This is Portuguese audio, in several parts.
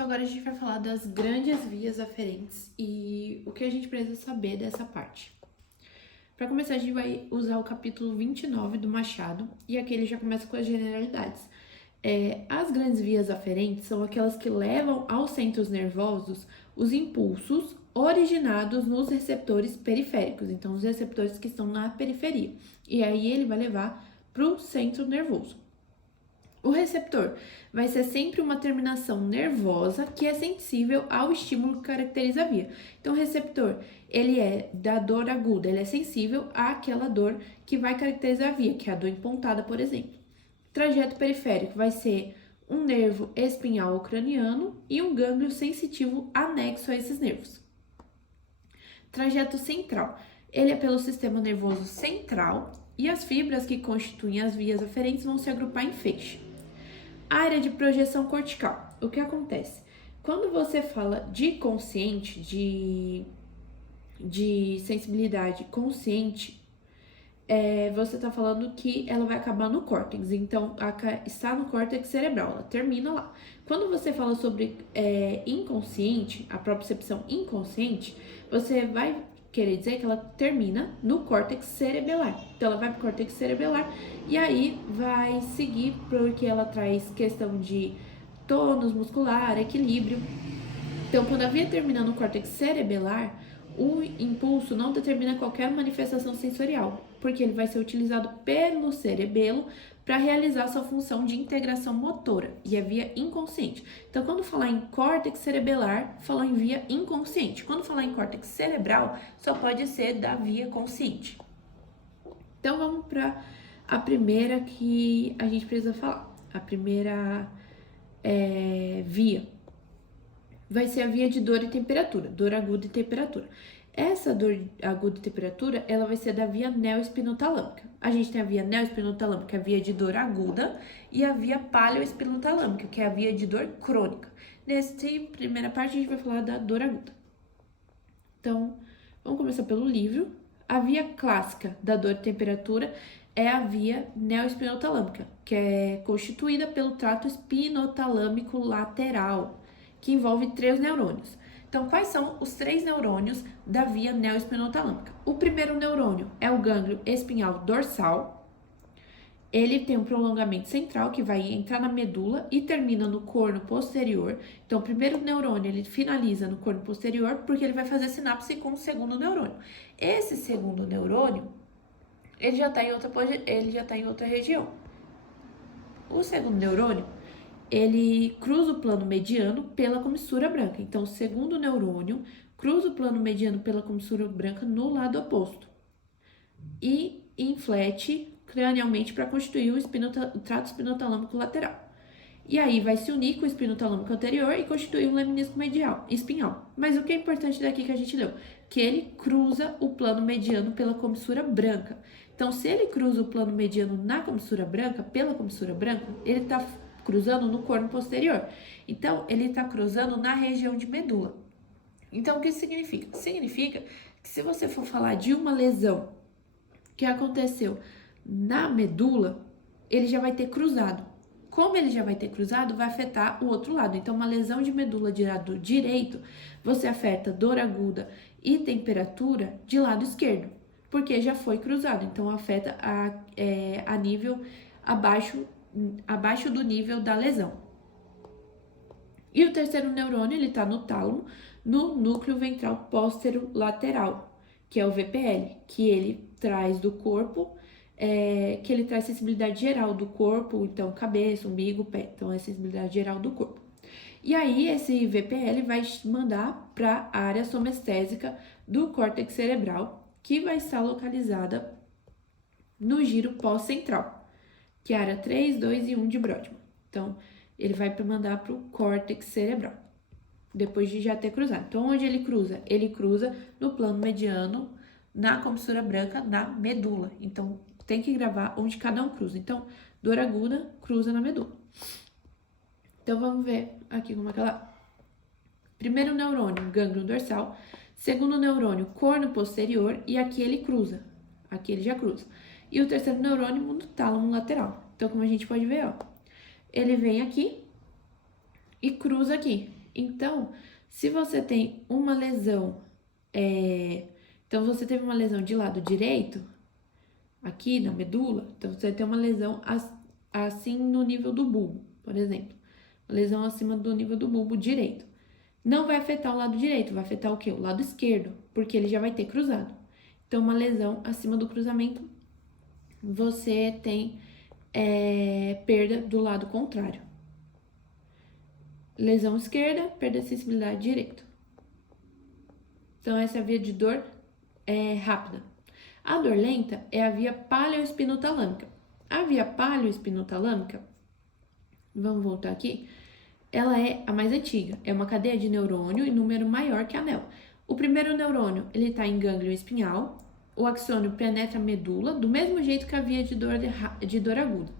Então agora a gente vai falar das grandes vias aferentes e o que a gente precisa saber dessa parte. Para começar, a gente vai usar o capítulo 29 do Machado e aqui ele já começa com as generalidades. As grandes vias aferentes são aquelas que levam aos centros nervosos os impulsos originados nos receptores periféricos, então os receptores que estão na periferia. E aí ele vai levar para o centro nervoso. O receptor vai ser sempre uma terminação nervosa que é sensível ao estímulo que caracteriza a via. Então, o receptor, ele é da dor aguda, ele é sensível àquela dor que vai caracterizar a via, que é a dor empontada, por exemplo. Trajeto periférico vai ser um nervo espinhal ou craniano e um gânglio sensitivo anexo a esses nervos. Trajeto central, ele é pelo sistema nervoso central e as fibras que constituem as vias aferentes vão se agrupar em feixe. Área de projeção cortical. O que acontece? Quando você fala de consciente, de sensibilidade consciente, você está falando que ela vai acabar no córtex. Então, está no córtex cerebral, ela termina lá. Quando você fala sobre inconsciente, a propriocepção inconsciente, você vai querer dizer que ela termina no córtex cerebelar. Então, ela vai para o córtex cerebelar e aí vai seguir porque ela traz questão de tônus muscular, equilíbrio. Então, quando a via termina no córtex cerebelar, o impulso não determina qualquer manifestação sensorial, porque ele vai ser utilizado pelo cerebelo para realizar sua função de integração motora, e é via inconsciente. Então, quando falar em córtex cerebelar, falou em via inconsciente. Quando falar em córtex cerebral, só pode ser da via consciente. Então, vamos para a primeira que a gente precisa falar. A primeira via vai ser a via de dor e temperatura, dor aguda e temperatura. Essa dor aguda e temperatura, ela vai ser da via neoespinotalâmica. A gente tem a via neoespinotalâmica, a via de dor aguda, e a via paleoespinotalâmica, que é a via de dor crônica. Nessa primeira parte, a gente vai falar da dor aguda. Então, vamos começar pelo livro. A via clássica da dor e temperatura é a via neoespinotalâmica, que é constituída pelo trato espinotalâmico lateral, que envolve 3 neurônios. Então, quais são os 3 neurônios da via neoespinotalâmica? O primeiro neurônio é o gânglio espinhal dorsal. Ele tem um prolongamento central que vai entrar na medula e termina no corno posterior. Então, o primeiro neurônio ele finaliza no corno posterior porque ele vai fazer sinapse com o segundo neurônio. Esse segundo neurônio, ele já está em outra região. O segundo neurônio, ele cruza o plano mediano pela comissura branca. Então, o segundo neurônio cruza o plano mediano pela comissura branca no lado oposto e inflete cranialmente para constituir o trato espinotalâmico lateral. E aí vai se unir com o espinotalâmico anterior e constituir um leminisco espinhal. Mas o que é importante daqui que a gente leu? Que ele cruza o plano mediano pela comissura branca. Então, se ele cruza o plano mediano na comissura branca, pela comissura branca, ele está cruzando no corno posterior. Então, ele está cruzando na região de medula. Então, o que isso significa? Significa que se você for falar de uma lesão que aconteceu na medula, ele já vai ter cruzado. Como ele já vai ter cruzado, vai afetar o outro lado. Então, uma lesão de medula de lado direito, você afeta dor aguda e temperatura de lado esquerdo, porque já foi cruzado. Então, afeta a nível abaixo do nível da lesão. E o terceiro neurônio, ele está no tálamo, no núcleo ventral posterolateral, que é o VPL, que ele traz do corpo, que ele traz sensibilidade geral do corpo, então cabeça, umbigo, pé, então é sensibilidade geral do corpo. E aí esse VPL vai mandar para a área somestésica do córtex cerebral, que vai estar localizada no giro pós-central, que é a área 3, 2 e 1 de Brodmann. Então, ele vai mandar para o córtex cerebral, depois de já ter cruzado. Então, onde ele cruza? Ele cruza no plano mediano, na comissura branca, na medula. Então, tem que gravar onde cada um cruza. Então, dor aguda, cruza na medula. Então, vamos ver aqui como é que ela... Primeiro neurônio, gânglio dorsal. Segundo neurônio, corno posterior. E aqui ele cruza. Aqui ele já cruza. E o terceiro neurônio, no tálamo lateral. Então, como a gente pode ver, ó, ele vem aqui e cruza aqui. Então, se você tem uma lesão, então você teve uma lesão de lado direito, aqui na medula, então você vai ter uma lesão assim no nível do bulbo, por exemplo. Uma lesão acima do nível do bulbo direito. Não vai afetar o lado direito, vai afetar o quê? O lado esquerdo, porque ele já vai ter cruzado. Então, uma lesão acima do cruzamento, você tem perda do lado contrário. Lesão esquerda, perda de sensibilidade direito. Então, essa é a via de dor rápida. A dor lenta é a via paleoespinotalâmica. A via paleoespinotalâmica, vamos voltar aqui, ela é a mais antiga. É uma cadeia de neurônio em número maior que a anel. O primeiro neurônio, ele está em gânglio espinhal. O axônio penetra a medula, do mesmo jeito que a via de dor aguda.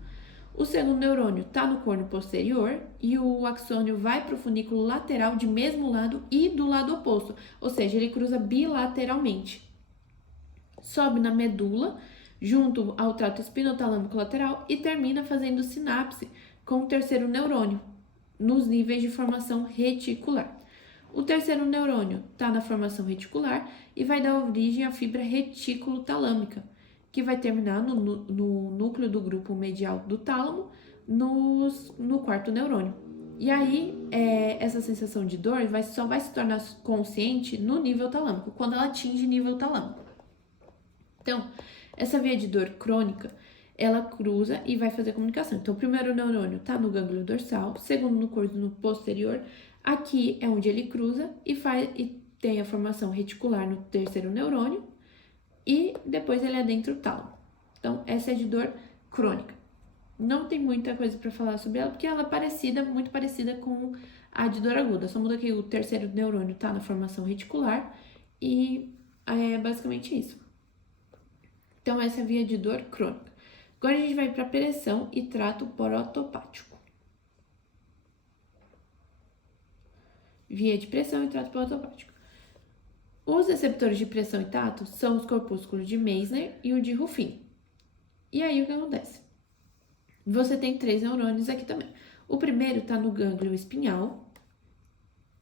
O segundo neurônio está no corno posterior e o axônio vai para o funículo lateral de mesmo lado e do lado oposto, ou seja, ele cruza bilateralmente. Sobe na medula, junto ao trato espinotalâmico lateral e termina fazendo sinapse com o terceiro neurônio, nos níveis de formação reticular. O terceiro neurônio está na formação reticular e vai dar origem à fibra retículo-talâmica, que vai terminar no núcleo do grupo medial do tálamo, no quarto neurônio. E aí, essa sensação de dor só vai se tornar consciente no nível talâmico, quando ela atinge nível talâmico. Então, essa via de dor crônica, ela cruza e vai fazer comunicação. Então, o primeiro neurônio está no gânglio dorsal, segundo no corno posterior, aqui é onde ele cruza e tem a formação reticular no terceiro neurônio, e depois ele adentra o tálamo. Então, essa é de dor crônica. Não tem muita coisa para falar sobre ela, porque ela é muito parecida com a de dor aguda. Só muda que o terceiro neurônio está na formação reticular e é basicamente isso. Então, essa é a via de dor crônica. Agora, a gente vai para pressão e trato protopático. Via de pressão e trato protopático. Os receptores de pressão e tato são os corpúsculos de Meissner e o de Ruffin. E aí, o que acontece? Você tem 3 neurônios aqui também. O primeiro está no gânglio espinhal.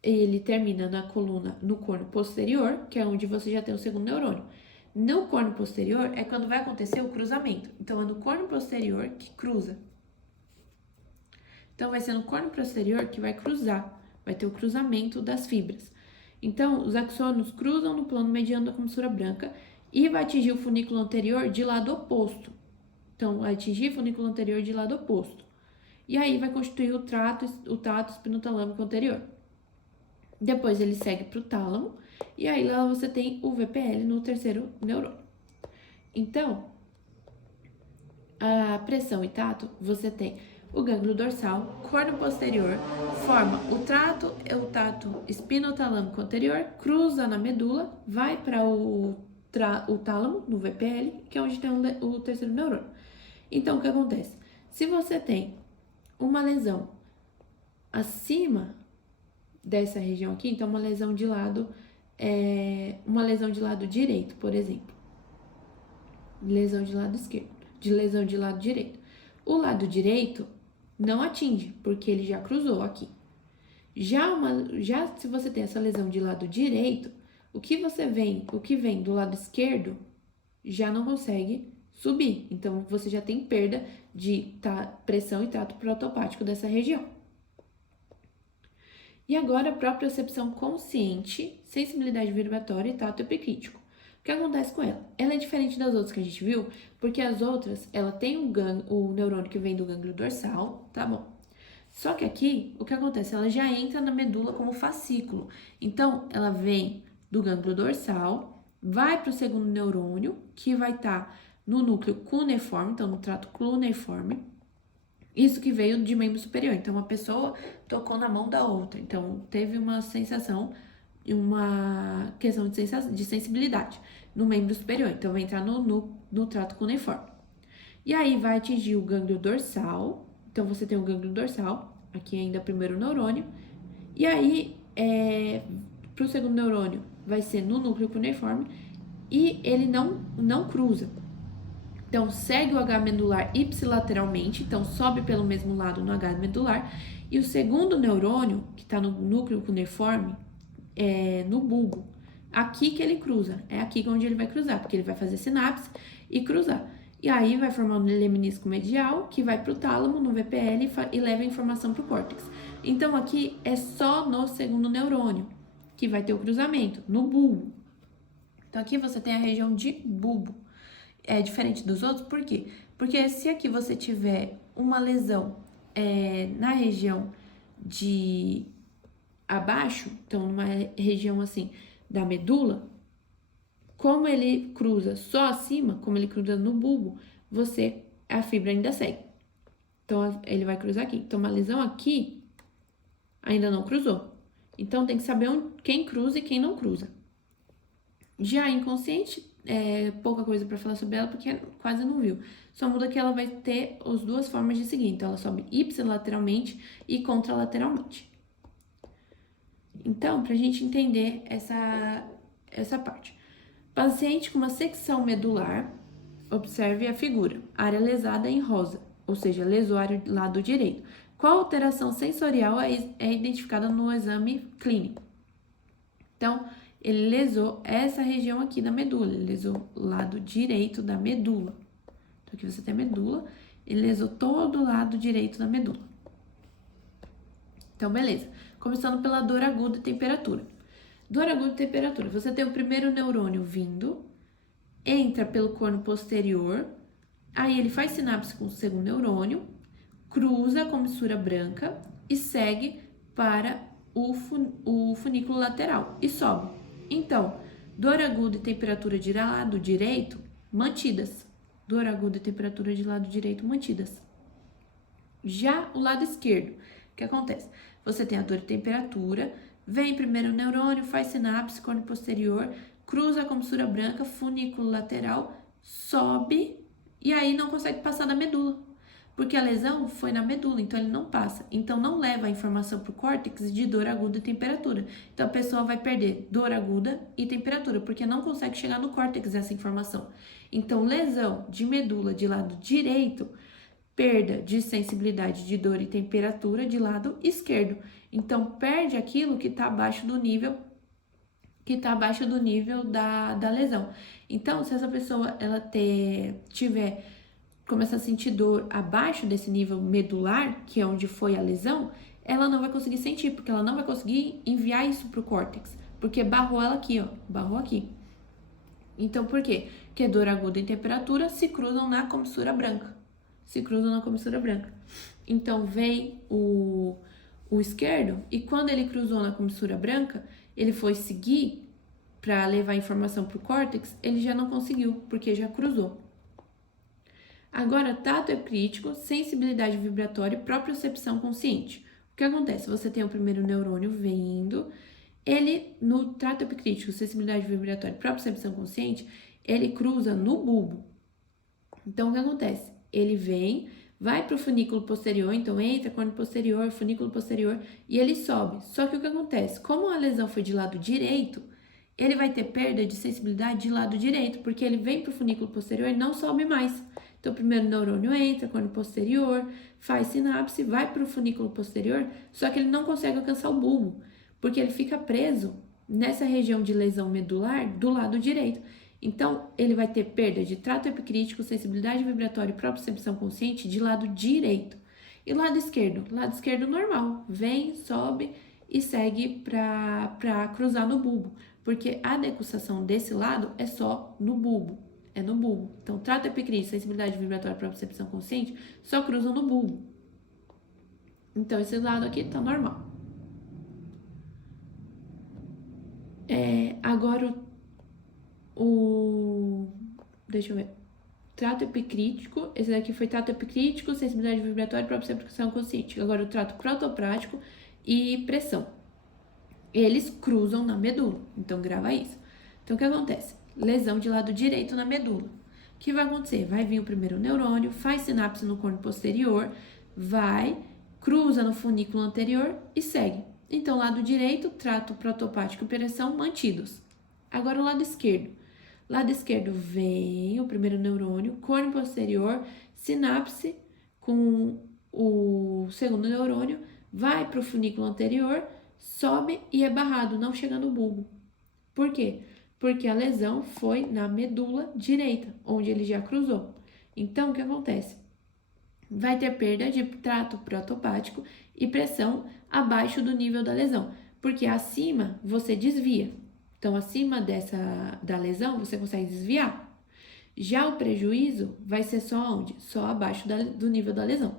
Ele termina na coluna, no corno posterior, que é onde você já tem o segundo neurônio. No corno posterior é quando vai acontecer o cruzamento. Então, é no corno posterior que cruza. Então, vai ser no corno posterior que vai cruzar. Vai ter o cruzamento das fibras. Então, os axônios cruzam no plano mediano da comissura branca e vai atingir o funículo anterior de lado oposto. Então, vai atingir o funículo anterior de lado oposto. E aí, vai constituir o tato espinotalâmico anterior. Depois, ele segue para o tálamo. E aí, lá você tem o VPL no terceiro neurônio. Então, a pressão e tato, você tem o gânglio dorsal, corno posterior, forma o tato espinotalâmico anterior, cruza na medula, vai para o tálamo, no VPL, que é onde tem o terceiro neurônio. Então, o que acontece? Se você tem uma lesão acima dessa região aqui, então uma lesão de lado direito, por exemplo. Lesão de lado esquerdo, lesão de lado direito. O lado direito não atinge, porque ele já cruzou aqui. Já se você tem essa lesão de lado direito, o que vem do lado esquerdo já não consegue subir. Então, você já tem perda de pressão e trato protopático dessa região. E agora, a propriocepção consciente, sensibilidade vibratória e tato epicrítico. O que acontece com ela? Ela é diferente das outras que a gente viu, porque as outras, ela tem o neurônio que vem do gânglio dorsal, tá bom? Só que aqui, o que acontece? Ela já entra na medula como fascículo. Então, ela vem do gânglio dorsal, vai para o segundo neurônio, que vai estar no núcleo cuneiforme, então no trato cuneiforme. Isso que veio de membro superior. Então, uma pessoa tocou na mão da outra. Então, teve uma sensação, uma questão de sensibilidade no membro superior. Então, vai entrar no trato cuneiforme. E aí, vai atingir o gânglio dorsal. Então, você tem o gânglio dorsal, aqui ainda primeiro neurônio. E aí, para o segundo neurônio, vai ser no núcleo cuneiforme. E ele não cruza. Então, segue o H medular ipsilateralmente, então sobe pelo mesmo lado no H medular E o segundo neurônio, que está no núcleo cuneiforme, é no bulbo. Aqui que ele cruza, é aqui onde ele vai cruzar, porque ele vai fazer sinapse e cruzar. E aí vai formar um lemnisco medial, que vai para o tálamo, no VPL, e leva a informação para o córtex. Então aqui é só no segundo neurônio que vai ter o cruzamento, no bulbo. Então aqui você tem a região de bulbo. É diferente dos outros, por quê? Porque se aqui você tiver uma lesão na região de abaixo, então numa região assim da medula, como ele cruza só acima, como ele cruza no bulbo, a fibra ainda segue. Então ele vai cruzar aqui. Então uma lesão aqui ainda não cruzou. Então tem que saber quem cruza e quem não cruza. Já inconsciente, pouca coisa para falar sobre ela porque quase não viu. Só muda que ela vai ter as duas formas de seguir. Então ela sobe ipsilateralmente e contralateralmente. Então, para a gente entender essa parte. Paciente com uma secção medular, observe a figura. Área lesada em rosa, ou seja, lesou área do lado direito. Qual alteração sensorial é identificada no exame clínico? Então, ele lesou essa região aqui da medula, ele lesou o lado direito da medula. Então, aqui você tem a medula, ele lesou todo o lado direito da medula. Então, beleza. Começando pela dor aguda e temperatura. Dor aguda e temperatura. Você tem o primeiro neurônio vindo, entra pelo corno posterior, aí ele faz sinapse com o segundo neurônio, cruza a comissura branca e segue para o funículo lateral e sobe. Então, dor aguda e temperatura de lado direito, mantidas. Dor aguda e temperatura de lado direito, mantidas. Já o lado esquerdo, o que acontece? Você tem a dor e temperatura, vem primeiro o neurônio, faz sinapse, corno posterior, cruza a comissura branca, funículo lateral, sobe e aí não consegue passar da medula. Porque a lesão foi na medula, então ele não passa. Então não leva a informação para o córtex de dor aguda e temperatura. Então a pessoa vai perder dor aguda e temperatura, porque não consegue chegar no córtex essa informação. Então lesão de medula de lado direito, perda de sensibilidade de dor e temperatura de lado esquerdo. Então perde aquilo que está abaixo do nível da lesão. Então se essa pessoa começar a sentir dor abaixo desse nível medular, que é onde foi a lesão, ela não vai conseguir sentir, porque ela não vai conseguir enviar isso para o córtex, porque barrou ela aqui, ó, barrou aqui. Então, por quê? Porque dor aguda e temperatura se cruzam na comissura branca. Então, vem o esquerdo, e quando ele cruzou na comissura branca, ele foi seguir para levar a informação para o córtex, ele já não conseguiu, porque já cruzou. Agora, tato epicrítico, sensibilidade vibratória e propriocepção consciente. O que acontece? Você tem o primeiro neurônio vindo, ele, no tato epicrítico, sensibilidade vibratória e propriocepção consciente, ele cruza no bulbo. Então, o que acontece? Ele vem, vai para o funículo posterior, então entra corno posterior, funículo posterior, e ele sobe. Só que o que acontece? Como a lesão foi de lado direito, ele vai ter perda de sensibilidade de lado direito, porque ele vem para o funículo posterior e não sobe mais. Então, o primeiro neurônio entra, corno posterior, faz sinapse, vai para o funículo posterior, só que ele não consegue alcançar o bulbo, porque ele fica preso nessa região de lesão medular do lado direito. Então, ele vai ter perda de trato epicrítico, sensibilidade vibratória e propriocepção consciente de lado direito. E lado esquerdo normal, vem, sobe e segue para cruzar no bulbo, porque a decussação desse lado é só no bulbo. É no bulbo. Então, trato epicrítico, sensibilidade vibratória e propriocepção consciente só cruzam no bulbo. Então, esse lado aqui tá normal. Agora, deixa eu ver. Trato epicrítico, esse daqui foi trato epicrítico, sensibilidade vibratória e propriocepção consciente. Agora, o trato protoprático e pressão. Eles cruzam na medula, então grava isso. Então, o que acontece? Lesão de lado direito na medula. O que vai acontecer? Vai vir o primeiro neurônio, faz sinapse no corno posterior, cruza no funículo anterior e segue. Então, lado direito, trato protopático e pressão mantidos. Agora, o lado esquerdo. Lado esquerdo vem o primeiro neurônio, corno posterior, sinapse com o segundo neurônio, vai para o funículo anterior, sobe e é barrado, não chega no bulbo. Por quê? Porque a lesão foi na medula direita, onde ele já cruzou. Então, o que acontece? Vai ter perda de trato proatopático e pressão abaixo do nível da lesão, porque acima você desvia. Então, acima da lesão, você consegue desviar. Já o prejuízo vai ser só onde? Só abaixo do nível da lesão.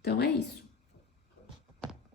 Então, é isso.